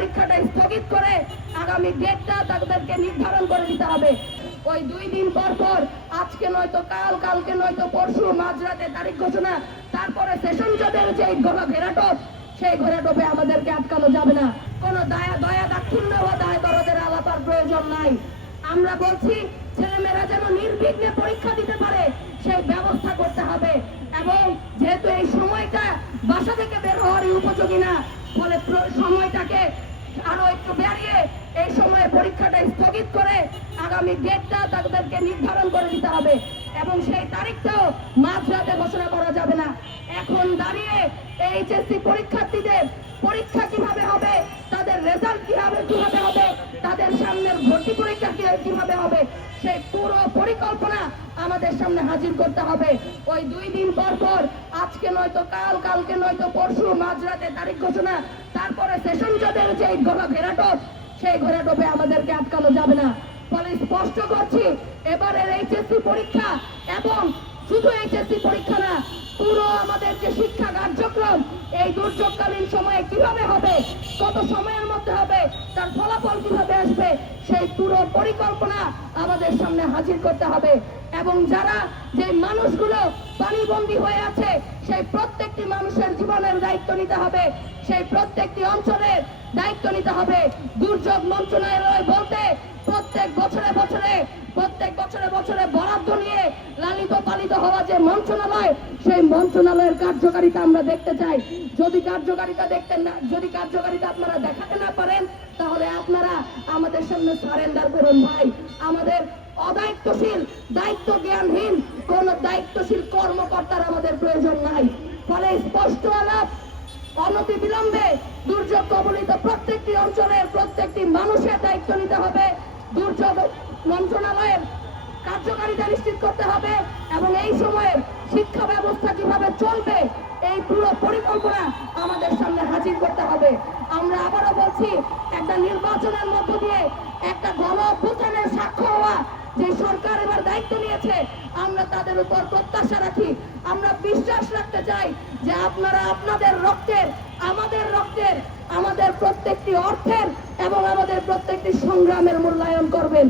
পরীক্ষাটা স্থগিত করে আগামী ডেটটা তাদেরকে নির্ধারণ করে দিতে হবে। ওই 2 দিন পর পর আজকে নয়তো কাল, কালকে নয়তো পরশু মাঝরাতে তারিখ ঘোষণা, তারপরে সেশন জটের যে ঘেরাটোপ, সেই ঘেরাটোপে আমাদেরকে আটকানো যাবে না। কোনো দয়া দাক্ষিণ্য বা দায় দরদের আলাপার প্রয়োজন নাই। আমরা বলছি ছেলেমেয়েরা যেন নির্বিঘ্নে পরীক্ষা দিতে পারে সেই ব্যবস্থা করতে হবে। এবং যেহেতু এই সময়টা বাসা থেকে বের হওয়ারই উপযোগী না, ফলে সময়টাকে আরো একটু বাড়িয়ে এই সময়ে পরীক্ষাটা স্থগিত করে আগামী ডেটটা তাদেরকে নির্ধারণ করে দিতে হবে। এবং সেই তারিখটাও মাঝরাতে ঘোষণা করা যাবে না। এখন দাঁড়িয়ে এইচএসসি পরীক্ষার্থীদের পরীক্ষা কিভাবে হবে, তাদের রেজাল্ট কিভাবে হবে, তাদের সামনের ভর্তি পরীক্ষা কিভাবে হবে, সেই পুরো পরিকল্পনা আমাদের সামনে হাজির করতে হবে। ওই 2 দিন পর পর আজকে নয়তো কাল, কালকে নয়তো পরশু মাঝরাতে তারিখ ঘোষণা, তারপরে সেশন জটের যে ঘেরাটোপ, সেই ঘেরাটোপে আমাদেরকে আটকানো যাবে না। ফলে স্পষ্ট করছি, এবারের এইচএসসি পরীক্ষা এবং শুধু এইচএসসি পরীক্ষা না, পুরো আমাদের যে শিক্ষা কার্যক্রম এই দুর্যোগকালীন সময়ে কিভাবে হবে, কত সময়ের মধ্যে হবে, তার ফলাফল কিভাবে আসবে, সেই পুরো পরিকল্পনা আমাদের সামনে হাজির করতে হবে। এবং যারা যে মানুষগুলো পানিবন্দী হয়ে আছে, সেই প্রত্যেকটি মানুষের জীবনের দায়িত্ব নিতে হবে, সেই প্রত্যেকটি অঞ্চলের দায়িত্ব নিতে হবে। দুর্যোগ মন্ত্রণালয় বলতে প্রত্যেক বছরে বরাদ্দ নিয়ে লালিত পালিত হওয়া যে মন্ত্রণালয়, সেই মন্ত্রণালয়ের কার্যকারিতা আমরা দেখতে চাই। যদি কার্যকারিতা আপনারা দেখাতে না পারেন, তাহলে আপনারা আমাদের সামনে সারেন্ডার করুন ভাই। আমাদের অদায়িত্বশীল, দায়িত্ব জ্ঞানহীন কোন দায়িত্বশীল কর্মকর্তার আমাদের প্রয়োজন নাই। ফলে স্পষ্ট আলাপ, অনতি বিলম্বে দুর্যোগ কবলিত প্রত্যেকটি অঞ্চলের প্রত্যেকটি মানুষের দায়িত্ব নিতে হবে, দুর্যোগ মন্ত্রণালয়ের কার্যকারিতা নিশ্চিত করতে হবে এবং এই সময়ে শিক্ষা ব্যবস্থা কিভাবে চলবে এই পুরো পরিকল্পনা আমাদের সামনে হাজির করতে হবে। আমরা আবারও বলছি, একটা নির্বাচনের মধ্য দিয়ে একটা গণ অভ্যুত্থানের সাক্ষ্য হওয়া যে সরকার এবার দায়িত্ব নিয়েছে, আমরা তাদের উপর প্রত্যাশা রাখি। আমরা বিশ্বাস রাখতে চাই যে আপনারা আপনাদের রক্তের, আমাদের প্রত্যেকটি অর্থের এবং আমাদের প্রত্যেকটি সংগ্রামের মূল্যায়ন করবেন।